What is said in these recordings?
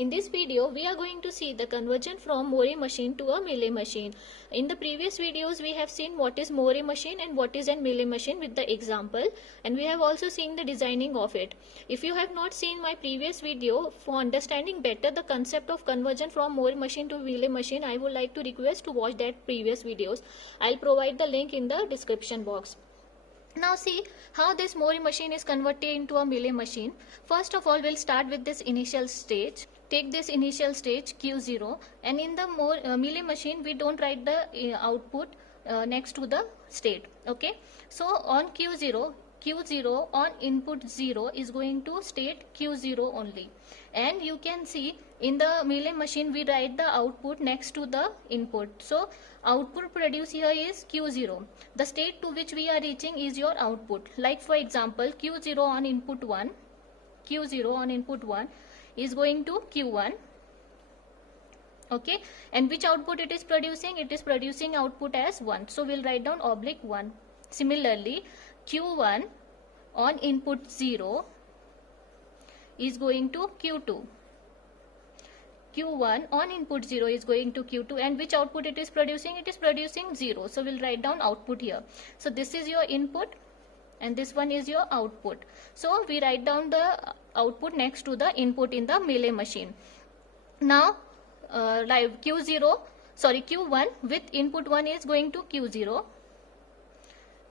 In this video, we are going to see the conversion from Mori machine to a Mealy machine. In the previous videos, we have seen what is Mori machine and what is a Mealy machine with the example, and we have also seen the designing of it. If you have not seen my previous video, for understanding better the concept of conversion from Mori machine to Mealy machine, I would like to request to watch that previous videos. I'll provide the link in the description box. Now see how this Mori machine is converted into a Mealy machine. First of all, we'll start with this initial stage. Take this initial stage Q0, and in the Mealy machine we don't write the output next to the state. Okay, so on Q0 on input 0 is going to state Q0 only, and you can see in the Mealy machine we write the output next to the input. So output produced here is Q0. The state to which we are reaching is your output. Like for example, Q0 on input 1, Q0 on input 1 is going to Q1. Okay, and which output it is producing? It is producing output as 1. So we'll write down oblique 1. Similarly, Q1 on input 0 is going to Q2. Q1 on input 0 is going to Q2, and which output it is producing? It is producing 0. So we'll write down output here. So this is your input and this one is your output. So we write down the output next to the input in the Mealy machine. Now Q1 with input 1 is going to Q0.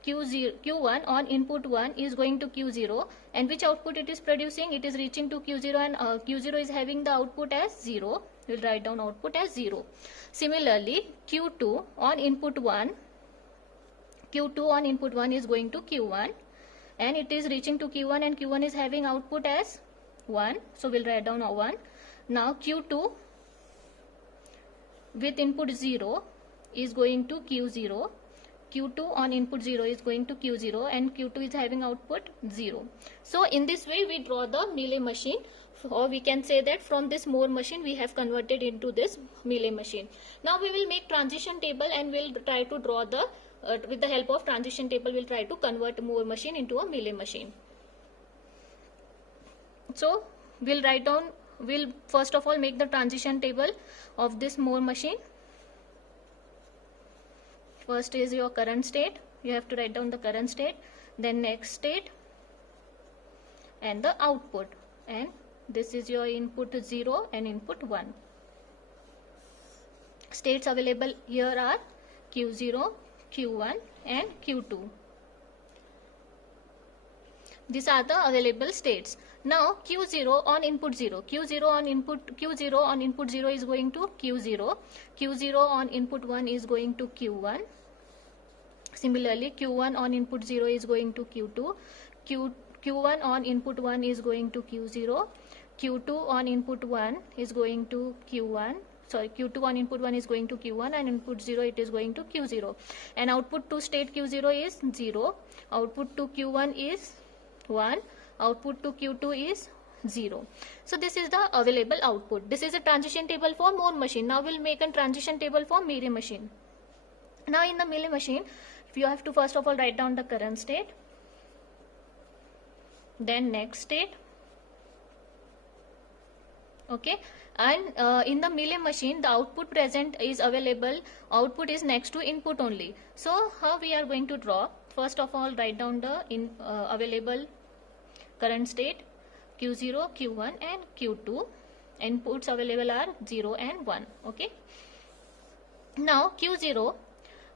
Q1 on input 1 is going to Q0, and which output it is producing? It is reaching to Q0, and Q0 is having the output as 0. We'll write down output as 0. Similarly, Q2 on input 1 is going to Q1, and it is reaching to Q1, and Q1 is having output as 1. So we'll write down 1. Now Q2 with input 0 is going to Q0. Q2 on input 0 is going to Q0, and Q2 is having output 0. So in this way we draw the Mealy machine, or we can say that from this Mori machine we have converted into this Mealy machine. Now we will make transition table, and we'll try to draw the with the help of transition table we'll try to convert Mori machine into a Mealy machine. So we'll first of all make the transition table of this Mori machine. First is your current state. You have to write down the current state, then next state, and the output. And this is your input 0 and input 1. States available here are Q0, Q1 and Q2. These are the available states. Now Q0 on input 0. Q0 on input 0 is going to Q0. Q0 on input 1 is going to Q1. Similarly, Q1 on input 0 is going to Q2. Q1 on input 1 is going to Q0. Q2 on input 1 is going to Q1. Q2 on input 1 is going to Q1, and input 0 it is going to Q0. And output to state Q0 is 0. Output to Q1 is 1. Output to Q2 is 0. So this is the available output. This is a transition table for Mori machine. Now we'll make a transition table for Mealy machine. Now in the Mealy machine, you have to first of all write down the current state, then next state. Okay, and in the Mealy machine the output present is available, output is next to input only. So how we are going to draw? First of all, write down the available current state Q0, Q1 and Q2. Inputs available are 0 and 1. Okay, now Q0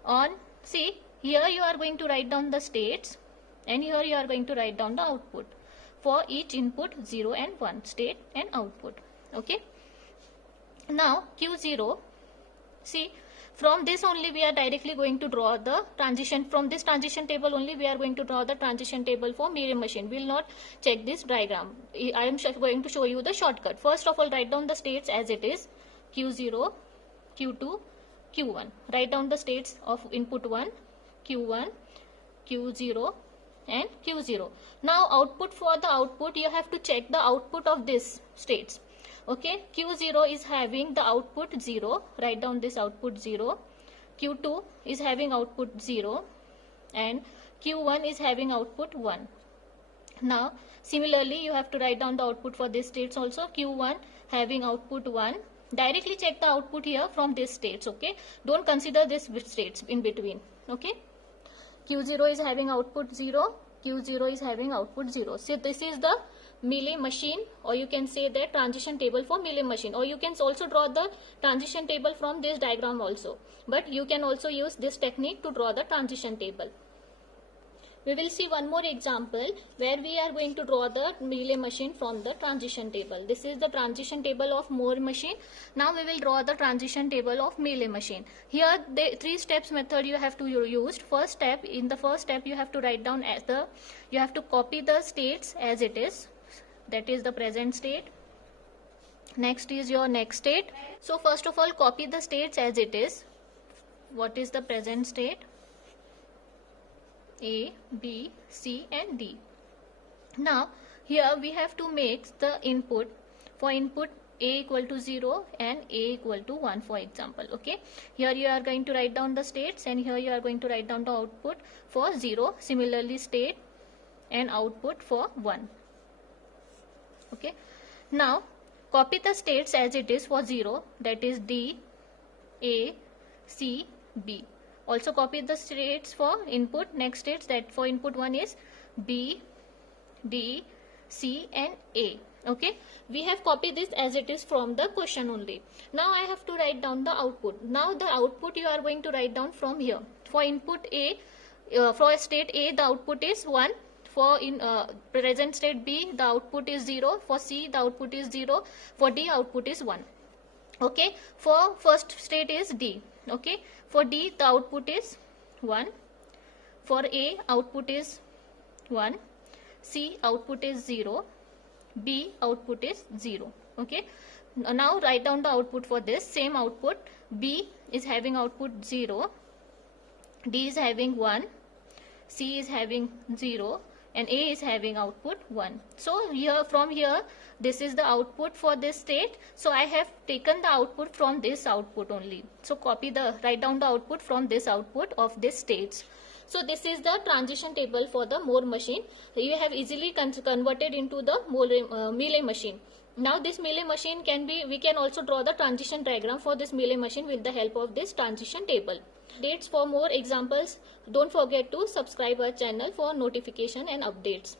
on, see here you are going to write down the states, and here you are going to write down the output for each input 0 and 1, state and output. Okay, now Q0, see from this only we are directly going to draw the transition. From this transition table only we are going to draw the transition table for Mealy machine. We will not check this diagram. I am going to show you the shortcut. First of all, write down the states as it is: Q0, Q2, Q1. Write down the states of input 1, Q1, Q0 and Q0. Now output, for the output you have to check the output of this states. Okay, Q0 is having the output 0. Write down this output 0. Q2 is having output 0, and Q1 is having output 1. Now similarly you have to write down the output for these states also. Q1 having output 1. Directly check the output here from these states, okay? Don't consider this states in between, okay? Q0 is having output 0, Q0 is having output 0. So this is the Mealy machine, or you can say that transition table for Mealy machine, or you can also draw the transition table from this diagram also. But you can also use this technique to draw the transition table. We will see one more example where we are going to draw the Mealy machine from the transition table. This is the transition table of Moore machine. Now we will draw the transition table of Mealy machine. Here the 3 steps method you have to use. First step, in the first step you have to write down you have to copy the states as it is. That is the present state. Next is your next state. So first of all, copy the states as it is. What is the present state? A, B, C and D. Now here we have to make the input. For input A equal to 0 and A equal to 1, for example, okay? Here you are going to write down the states, and here you are going to write down the output for 0. Similarly, state and output for 1. Okay, now copy the states as it is for 0, that is D, A, C, B. Also copy the states for input, next states, that for input 1 is B, D, C and A. Okay, we have copied this as it is from the question only. Now I have to write down the output. Now the output you are going to write down from here. For input A, for state A, the output is 1. For in present state B, the output is 0. For C, the output is 0. For D, output is 1. Okay, for first state is D. Okay, for D, the output is 1. For A, output is 1. C, output is 0. B, output is 0. Okay, now write down the output for this same output. B is having output 0. D is having 1. C is having 0. And A is having output 1. So here, from here, this is the output for this state. So I have taken the output from this output only. So write down the output from this output of this states. So this is the transition table for the Moore machine. You have easily converted into the Mealy machine. Now this Mealy machine we can also draw the transition diagram for this Mealy machine with the help of this transition table. Dates for more examples. Don't forget to subscribe our channel for notification and updates.